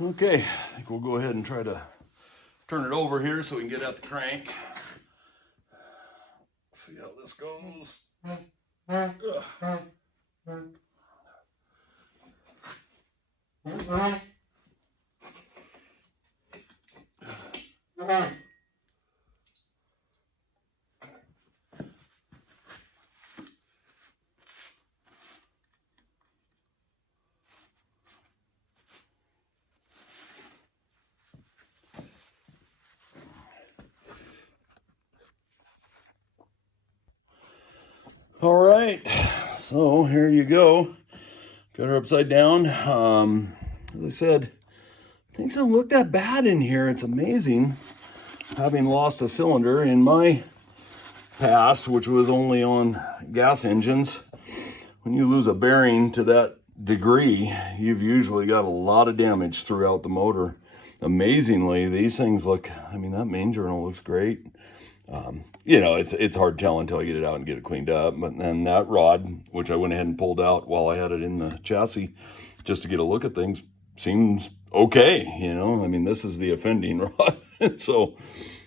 Okay, I think we'll go ahead and try to turn it over here so we can get out the crank. See how this goes. All right, so here you go. Got her upside down. As I said, things don't look that bad in here. It's amazing. Having lost a cylinder in my past, which was only on gas engines, when you lose a bearing to that degree, you've usually got a lot of damage throughout the motor. Amazingly, these things look, I mean, that main journal looks great. You know, it's hard to tell until I get it out and get it cleaned up. But then that rod, which I went ahead and pulled out while I had it in the chassis, just to get a look at things, seems okay. You know, I mean, this is the offending rod. So,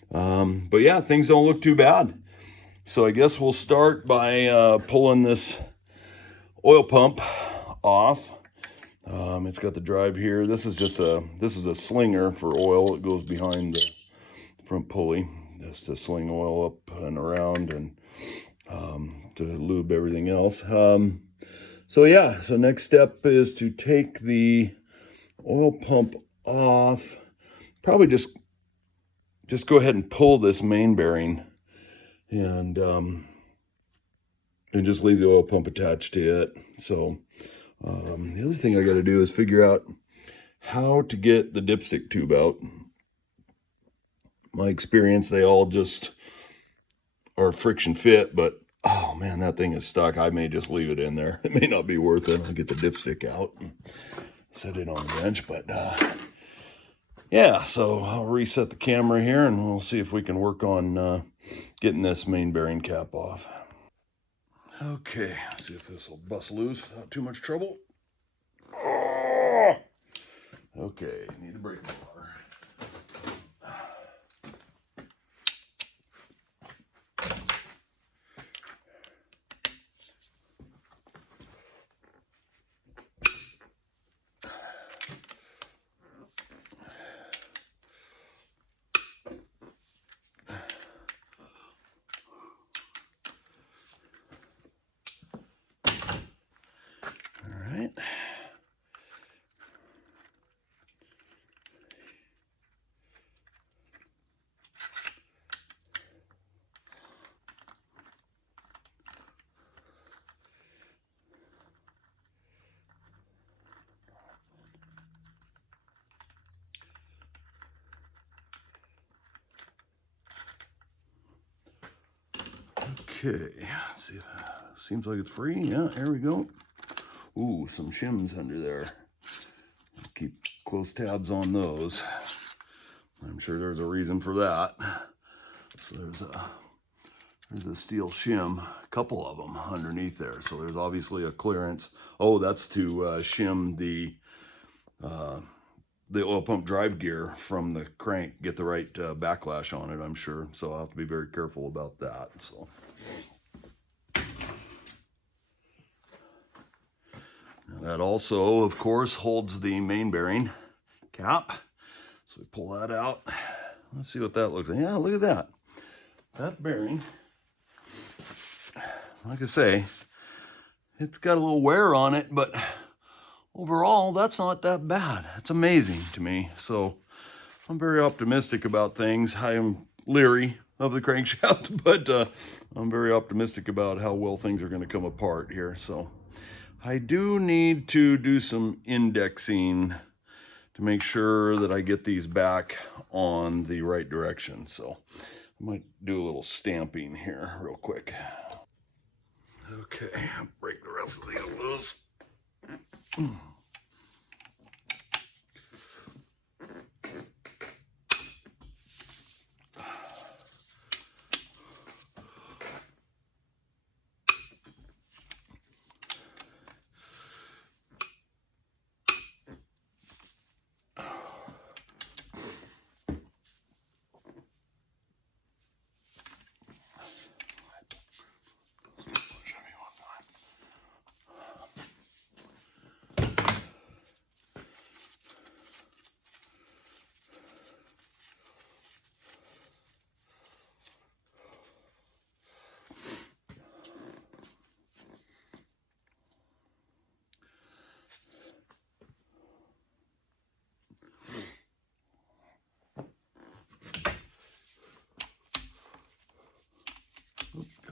but yeah, things don't look too bad. So I guess we'll start by pulling this oil pump off. It's got the drive here. This is a slinger for oil. It goes behind the front pulley. Just to sling oil up and around and to lube everything else. So yeah, so next step is to take the oil pump off. Probably just go ahead and pull this main bearing and just leave the oil pump attached to it. So the other thing I got to do is figure out how to get the dipstick tube out. My experience, they all just are friction fit, but oh man, that thing is stuck. I may just leave it in there. It may not be worth it. I'll get the dipstick out and set it on the bench, but yeah, so I'll reset the camera here and we'll see if we can work on getting this main bearing cap off. Okay, see if this will bust loose without too much trouble. Oh! Okay, need a brake bar. Okay, let's see. Seems like it's free. Yeah, there we go. Ooh, some shims under there. Keep close tabs on those. I'm sure there's a reason for that. So there's a steel shim, a couple of them underneath there. So there's obviously a clearance. Oh, that's to shim the oil pump drive gear from the crank, get the right backlash on it, I'm sure. So I'll have to be very careful about that. So. That also, of course, holds the main bearing cap. So we pull that out. Let's see what that looks like. Yeah, look at that. That bearing, like I say, it's got a little wear on it, but overall, that's not that bad. It's amazing to me. So I'm very optimistic about things. I am leery of the crankshaft, but I'm very optimistic about how well things are going to come apart here. So I do need to do some indexing to make sure that I get these back on the right direction. So I might do a little stamping here real quick. Okay, break the rest of these loose.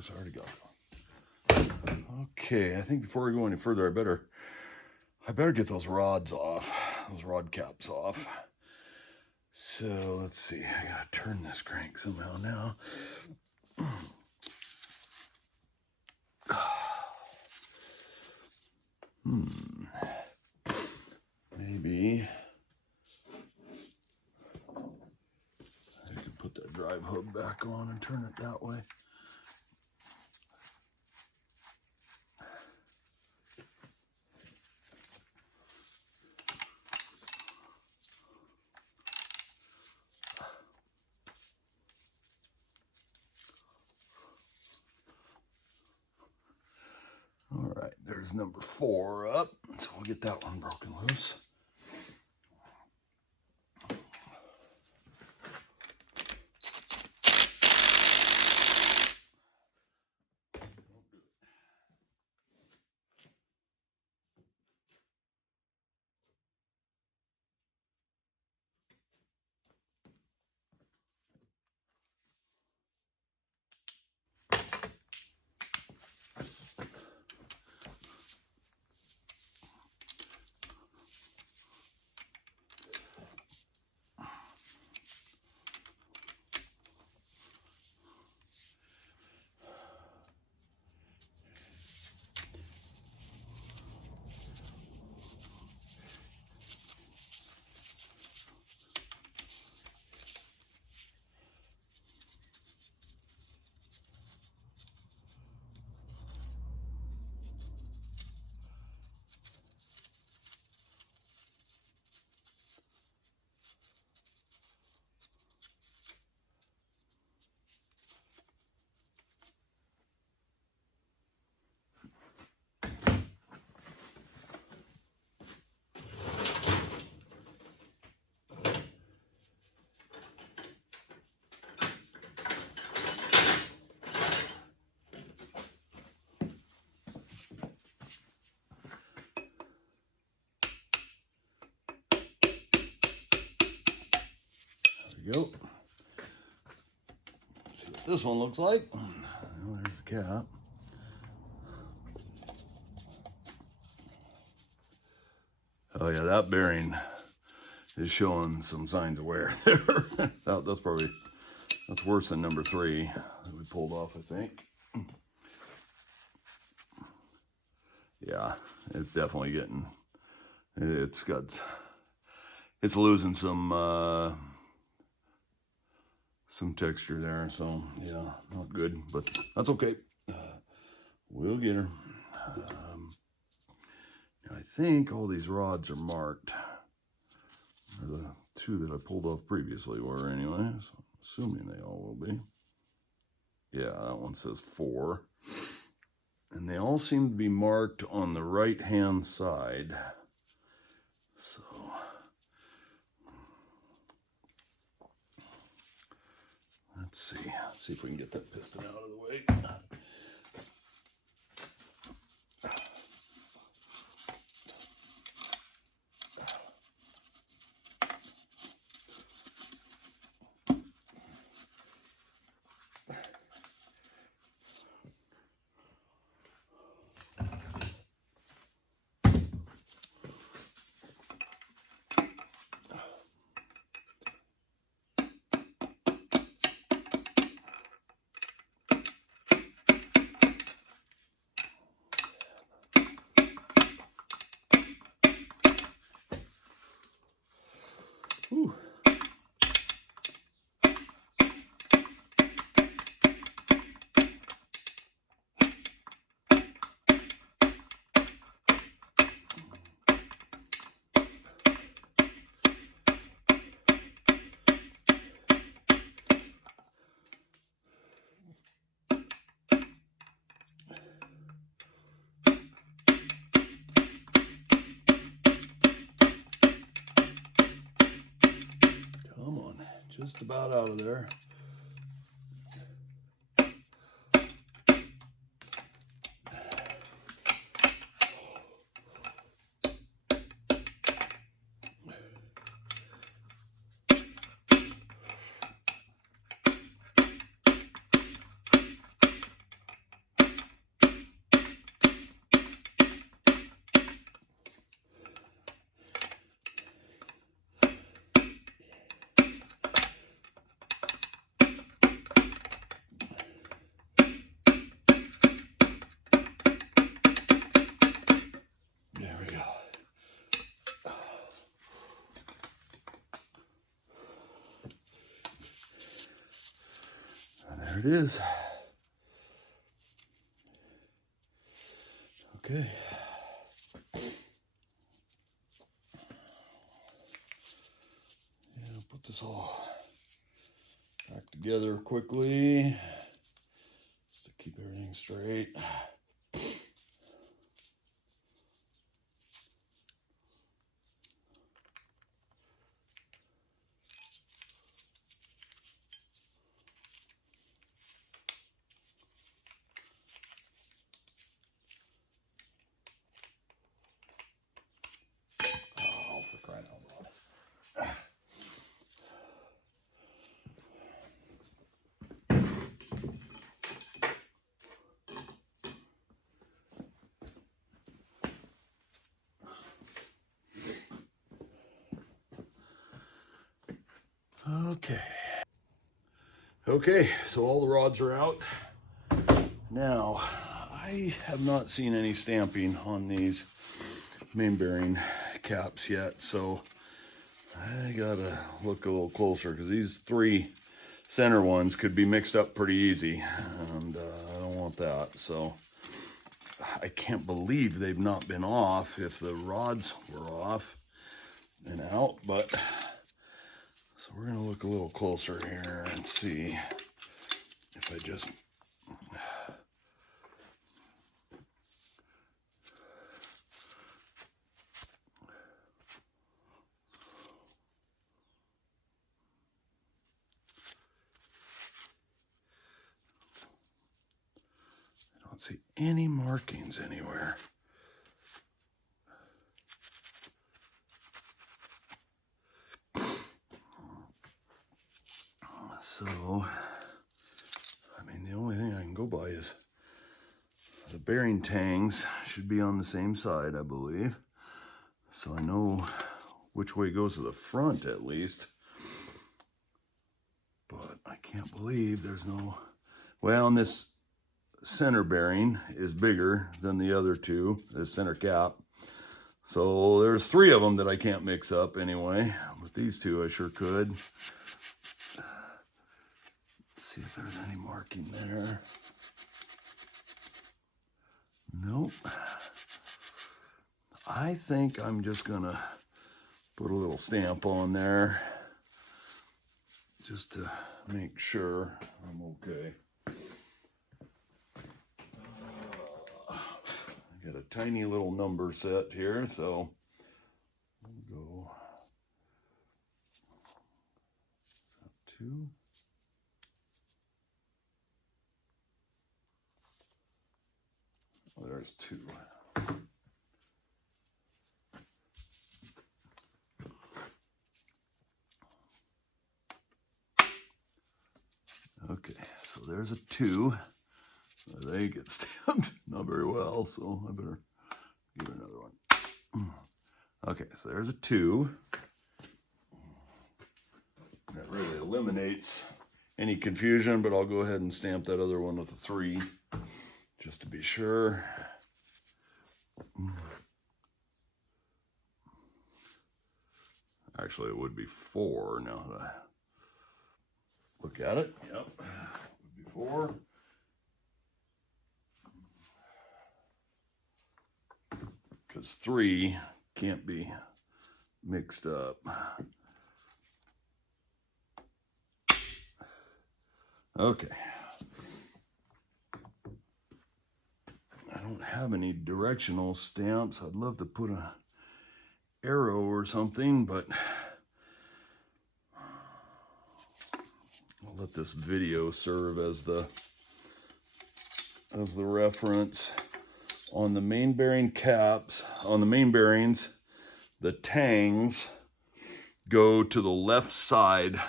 guess I already got one. Okay, I think before we go any further, I better get those rods off, those rod caps off. So let's see, I gotta turn this crank somehow now. Maybe I can put that drive hub back on and turn it that way. All right, there's number 4 up, so we'll get that one broken loose. Go. See what this one looks like. Well, there's the cap. Oh yeah, that bearing is showing some signs of wear there. That's worse than number 3 that we pulled off, I think. Yeah, it's definitely getting. It's losing some texture there, so yeah, not good, but that's okay. We'll get her. I think all these rods are marked. Or the 2 that I pulled off previously were anyway, so I'm assuming they all will be. Yeah, that one says 4. And they all seem to be marked on the right-hand side. So let's see if we can get that piston out of the way. Whew. Just about out of there. There it is. Okay. Yeah, put this all back together quickly just to keep everything straight. Okay, so all the rods are out. Now, I have not seen any stamping on these main bearing caps yet, so I gotta look a little closer because these three center ones could be mixed up pretty easy, and I don't want that. So I can't believe they've not been off if the rods were off and out, but so we're gonna look a little closer here and see if I just I don't see any markings anywhere. So, I mean, the only thing I can go by is the bearing tangs should be on the same side, I believe. So I know which way goes to the front at least. But I can't believe there's no, well, and this center bearing is bigger than the other two, the center cap. So there's three of them that I can't mix up anyway. With these two, I sure could. Let's see if there's any marking there. Nope. I think I'm just gonna put a little stamp on there just to make sure I'm okay. I got a tiny little number set here, so we'll go. Is that 2? Oh, there's 2. Okay, so there's a 2. They get stamped not very well, so I better give it another one. Okay, so there's a 2. That really eliminates any confusion, but I'll go ahead and stamp that other one with a 3, just to be sure. Actually, it would be 4 now that I look at it. Yep, it would be 4. Because 3 can't be mixed up. Okay. I don't have any directional stamps. I'd love to put a arrow or something, but I'll let this video serve as the reference. On the main bearing caps, on the main bearings, the tangs go to the left side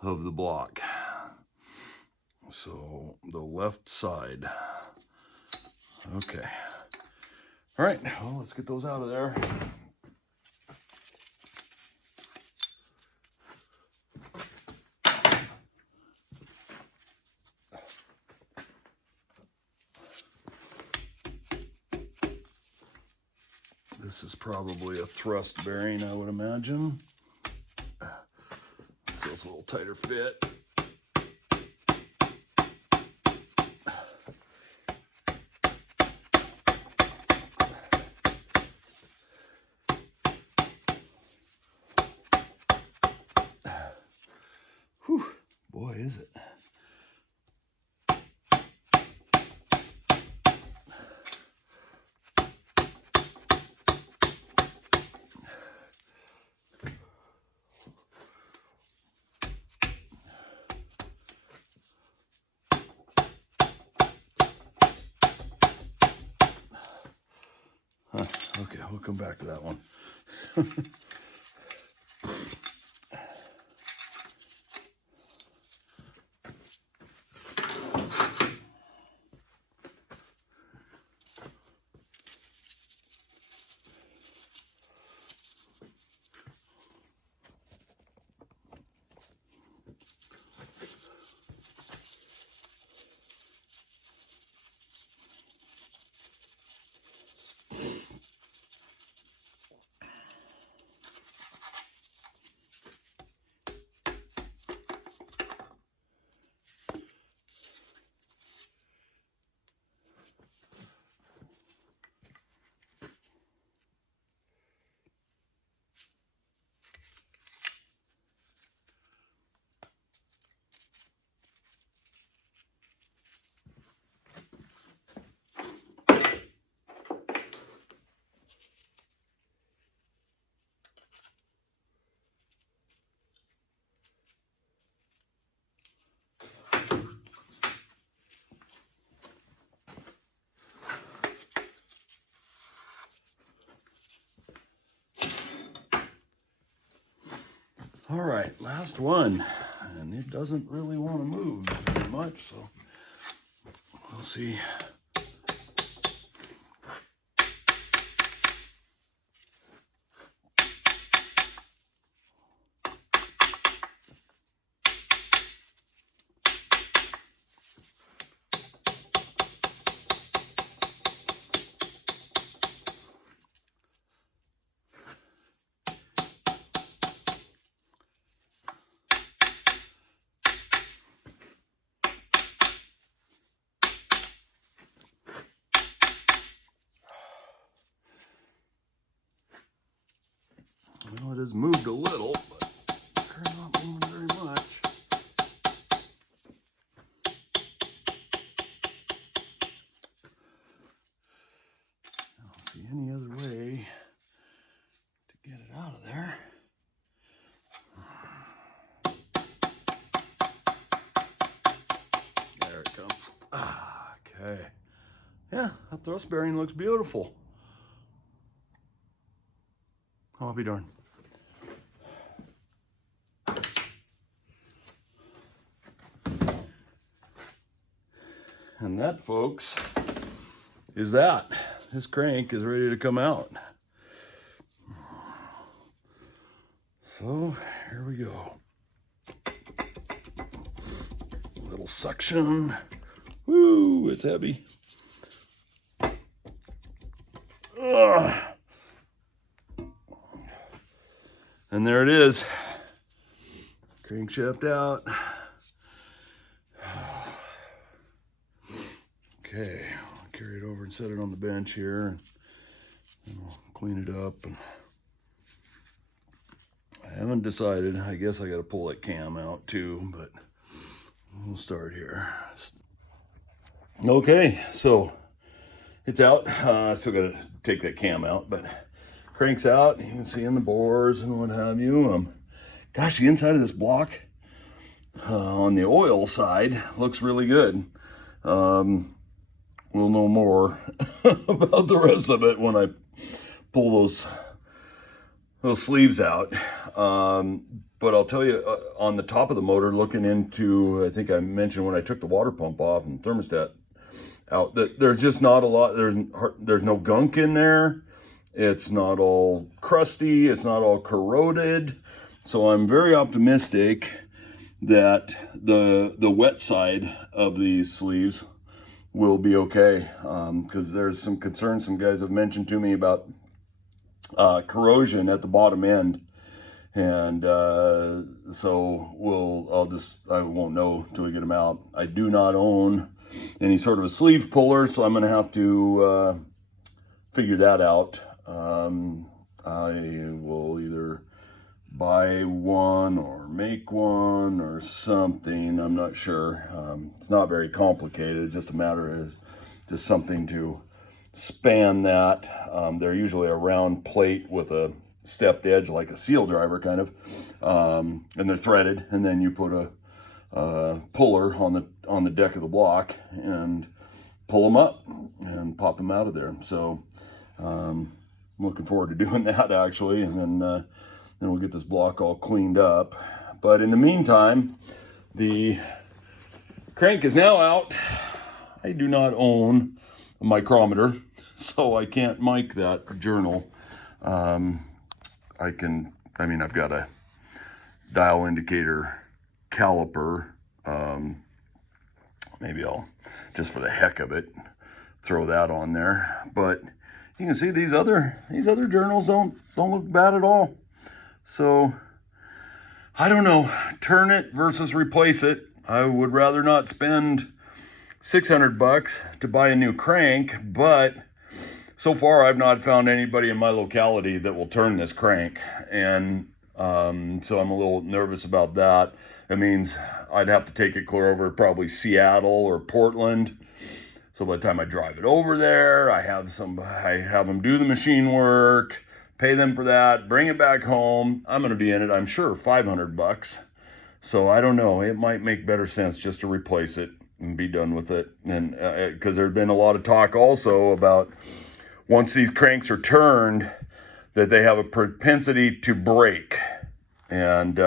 of the block. So the left side. Okay. All right, well, let's get those out of there. This is probably a thrust bearing, I would imagine. So it's a little tighter fit. Whew, boy, is it. Okay, we'll come back to that one. All right, last one, and it doesn't really want to move very much, so we'll see. Well, it has moved a little, but it's not moving very much. I don't see any other way to get it out of there. There it comes. Okay. Yeah, that thrust bearing looks beautiful. I'll be darned. And that, folks, is that. This crank is ready to come out. So here we go. A little suction. Woo, it's heavy. Ugh. And there it is. Crankshaft out. Okay, I'll carry it over and set it on the bench here, and I'll clean it up. And I haven't decided. I guess I got to pull that cam out too, but we'll start here. Okay, so it's out. I still got to take that cam out, but crank's out. You can see in the bores and what have you. Gosh, the inside of this block on the oil side looks really good. We'll know more about the rest of it when I pull those sleeves out. But I'll tell you, on the top of the motor, looking into, I think I mentioned when I took the water pump off and thermostat out, that there's just not a lot, there's no gunk in there. It's not all crusty, it's not all corroded. So I'm very optimistic that the wet side of these sleeves will be okay, because there's some concerns some guys have mentioned to me about corrosion at the bottom end, and so I won't know till we get them out. I do not own any sort of a sleeve puller, so I'm going to have to figure that out. I will either buy one or make one or something. I'm not sure. It's not very complicated. It's just a matter of just something to span that. They're usually a round plate with a stepped edge, like a seal driver kind of, and they're threaded. And then you put a puller on the deck of the block and pull them up and pop them out of there. So I'm looking forward to doing that actually, and then we'll get this block all cleaned up. But in the meantime, the crank is now out. I do not own a micrometer, so I can't mic that journal. I've got a dial indicator caliper. Maybe I'll, just for the heck of it, throw that on there. But you can see these other journals don't look bad at all. So I don't know, turn it versus replace it. I would rather not spend $600 to buy a new crank, but so far I've not found anybody in my locality that will turn this crank, and so I'm a little nervous about that. It means I'd have to take it clear over probably Seattle or Portland. So by the time I drive it over there, I have them do the machine work, pay them for that, bring it back home. I'm going to be in it, I'm sure, $500. So I don't know. It might make better sense just to replace it and be done with it. And because there's been a lot of talk also about once these cranks are turned, that they have a propensity to break. And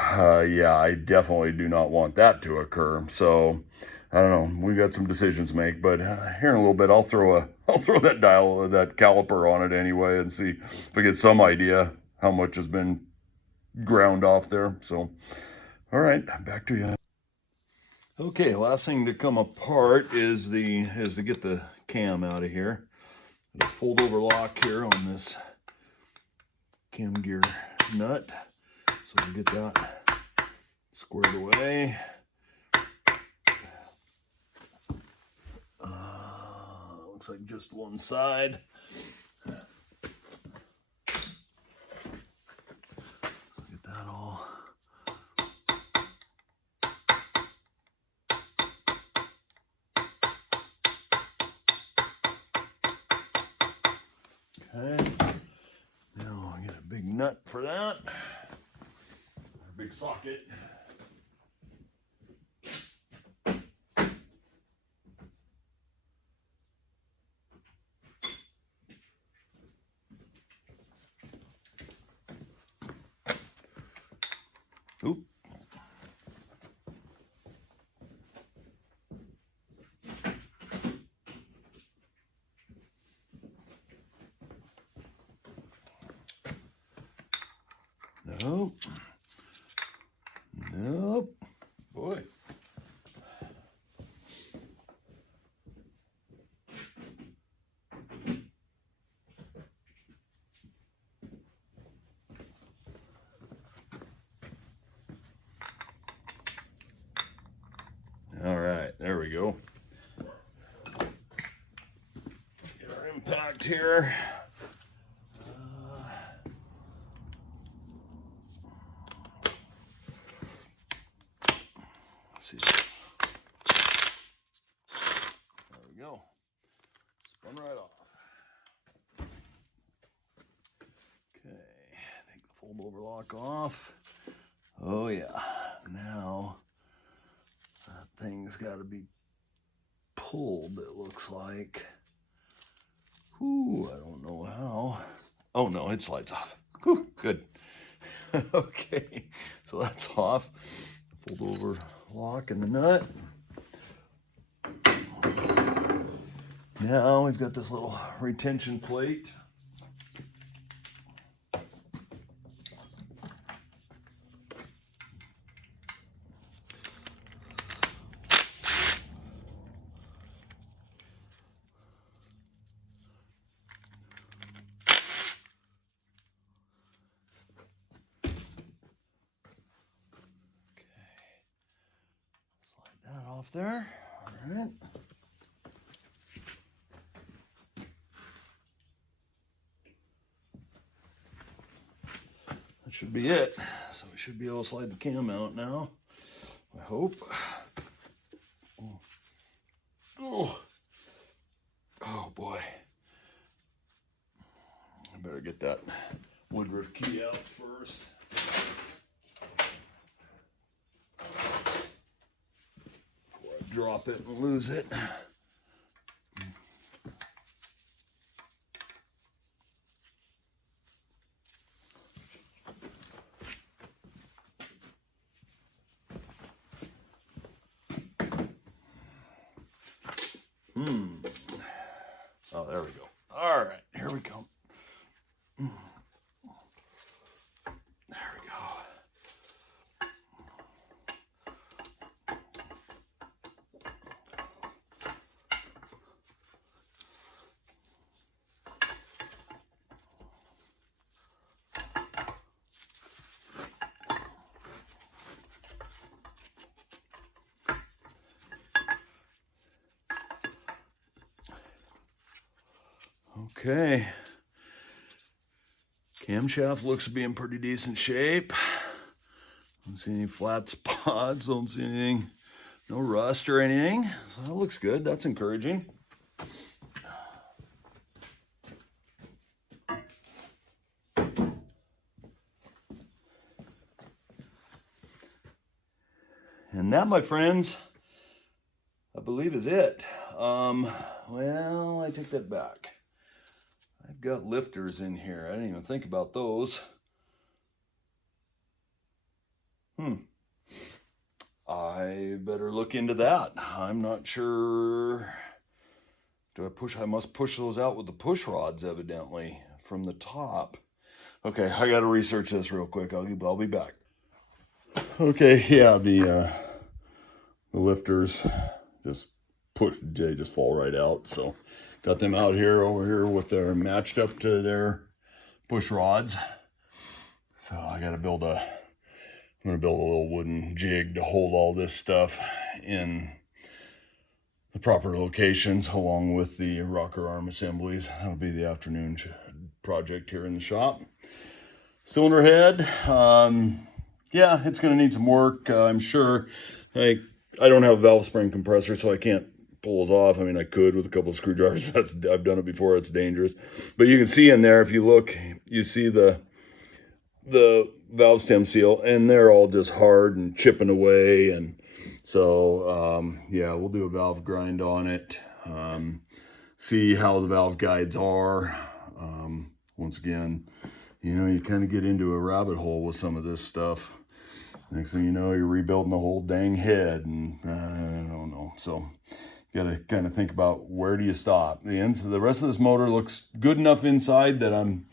yeah, I definitely do not want that to occur. So I don't know. We've got some decisions to make, but here in a little bit, I'll throw that dial, that caliper on it anyway, and see if I get some idea how much has been ground off there. So, all right, back to you. Okay, last thing to come apart is to get the cam out of here. The fold over lock here on this cam gear nut. So we'll get that squared away. Looks like just one side. Get that all. Okay. Now I'll get a big nut for that. A big socket. Oop. Nope. Nope. Boy. All right, there we go. Get our impact here. Let's see. There we go. Spun right off. Okay, take the fold over lock off. Oh yeah, now that thing's got to be pulled, it looks like. Ooh, I don't know how. Oh no, it slides off. Whew, good. Okay, so that's off. Fold over lock and the nut. Now we've got this little retention plate. Off there. All right. that should be it. So we should be able to slide the cam out now, I hope. Oh, oh boy. I better get that woodruff key out first. Before I drop it and lose it. Oh, there we go. All right, here we go. There we go. Okay. Camshaft looks to be in pretty decent shape. Don't see any flat spots, don't see anything, no rust or anything. So that looks good, that's encouraging. And that, my friends, I believe is it. Well, I take that back. I've got lifters in here. I didn't even think about those. I better look into that. I'm not sure. I must push those out with the push rods, evidently, from the top. Okay, I gotta research this real quick. I'll be back. Okay, yeah, the lifters they just fall right out. So got them out here over here with their matched up to their push rods. So I'm gonna build a little wooden jig to hold all this stuff in the proper locations along with the rocker arm assemblies. That'll be the afternoon project here in the shop. Cylinder head, yeah, it's gonna need some work, I'm sure. I don't have a valve spring compressor, so I can't pull those off. I mean, I could with a couple of screwdrivers. I've done it before, it's dangerous. But you can see in there, if you look, you see the valve stem seal, and they're all just hard and chipping away. And so, yeah, we'll do a valve grind on it, see how the valve guides are. Once again, you know, you kind of get into a rabbit hole with some of this stuff. Next thing you know, you're rebuilding the whole dang head, and I don't know. So you got to kind of think about, where do you stop? The rest of this motor looks good enough inside that I'm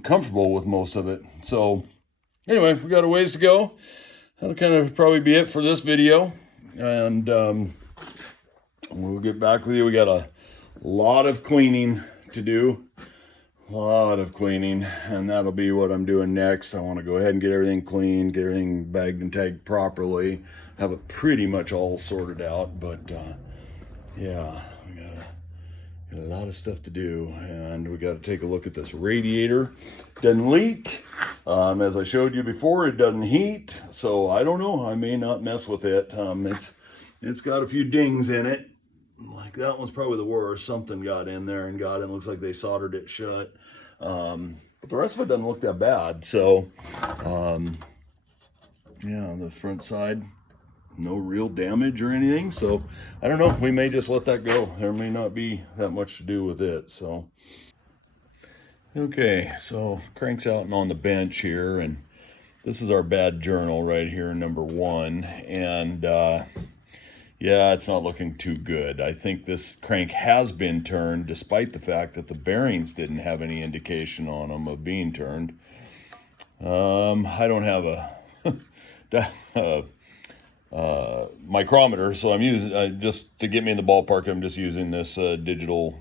comfortable with most of it. So anyway, we got a ways to go. That'll kind of probably be it for this video, and we'll get back with you. We got a lot of cleaning to do. And that'll be what I'm doing next. I want to go ahead and get everything cleaned, get everything bagged and tagged properly, have it pretty much all sorted out. But yeah, we got a lot of stuff to do, and we got to take a look at this radiator. Doesn't leak, as I showed you before. It doesn't heat, so I don't know, I may not mess with it. It's got a few dings in it. Like that one's probably the worst. Something got in there and got in. Looks like they soldered it shut. But the rest of it doesn't look that bad. So, yeah, the front side, no real damage or anything. So, I don't know. We may just let that go. There may not be that much to do with it. So, okay. So, cranks out and on the bench here. And this is our bad journal right here, number 1. And, yeah, it's not looking too good. I think this crank has been turned, despite the fact that the bearings didn't have any indication on them of being turned. I don't have a micrometer, so I'm using, just to get me in the ballpark, I'm just using this digital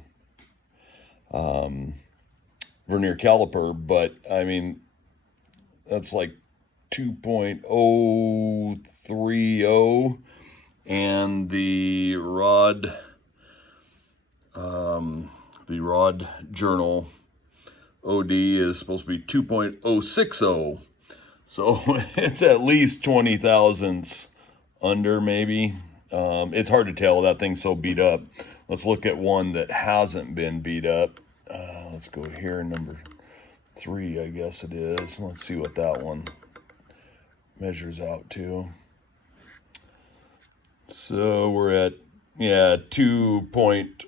vernier caliper. But I mean, that's like 2.030. And the rod journal OD is supposed to be 2.060. So it's at least 20 thousandths under, maybe. It's hard to tell. That thing's so beat up. Let's look at one that hasn't been beat up. Let's go here, number 3, I guess it is. Let's see what that one measures out to. So we're at, yeah, 2. Let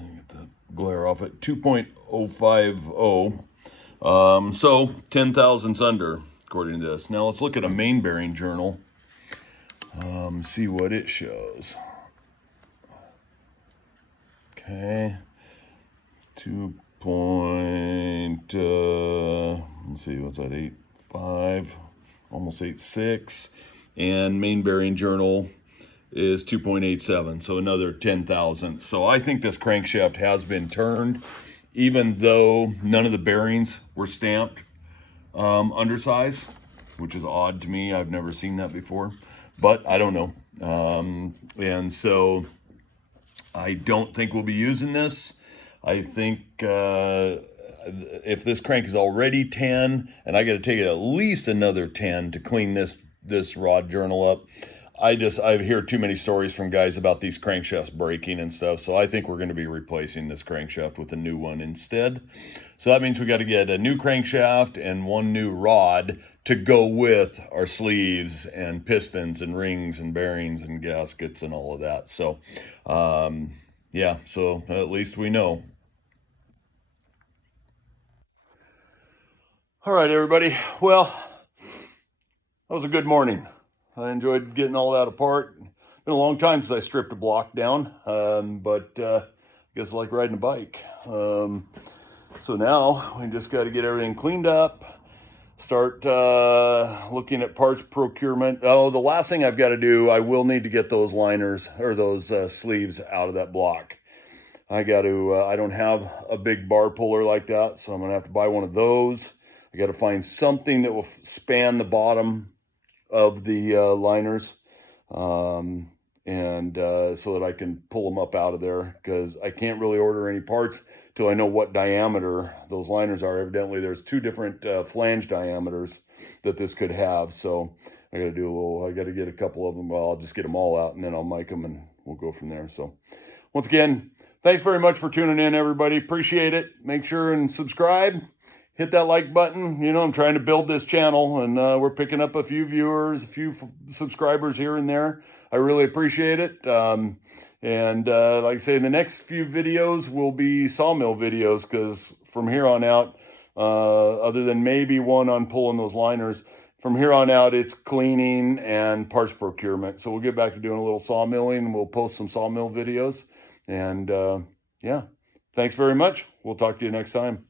me get the glare off it. 2.050. So 10 thousandths under, according to this. Now let's look at a main bearing journal. See what it shows. Okay. 2. Let's see, what's that? 8.5, almost 8.6. And main bearing journal is 2.87, so another 10 thousandths. So I think this crankshaft has been turned, even though none of the bearings were stamped undersize, which is odd to me. I've never seen that before, but I don't know. And so I don't think we'll be using this. I think if this crank is already 10, and I got to take it at least another 10 to clean this rod journal up. I hear too many stories from guys about these crankshafts breaking and stuff, so I think we're going to be replacing this crankshaft with a new one instead. So that means we got to get a new crankshaft and one new rod to go with our sleeves and pistons and rings and bearings and gaskets and all of that. So yeah, so at least we know. All right, everybody. Well, that was a good morning. I enjoyed getting all that apart. It's been a long time since I stripped a block down, but I guess I like riding a bike. So now we just got to get everything cleaned up, start looking at parts procurement. Oh, the last thing I've got to do, I will need to get those liners or those sleeves out of that block. I don't have a big bar puller like that, so I'm going to have to buy one of those. I got to find something that will span the bottom of the liners, and so that I can pull them up out of there, because I can't really order any parts till I know what diameter those liners are. Evidently, there's 2 different flange diameters that this could have, so I got to get a couple of them. Well, I'll just get them all out, and then I'll mic them, and we'll go from there. So once again, thanks very much for tuning in, everybody. Appreciate it. Make sure and subscribe. Hit that like button. You know, I'm trying to build this channel, and we're picking up a few viewers, a few subscribers here and there. I really appreciate it. And like I say, the next few videos will be sawmill videos, because from here on out, other than maybe one on pulling those liners, from here on out, it's cleaning and parts procurement. So we'll get back to doing a little sawmilling, and we'll post some sawmill videos. And yeah, thanks very much. We'll talk to you next time.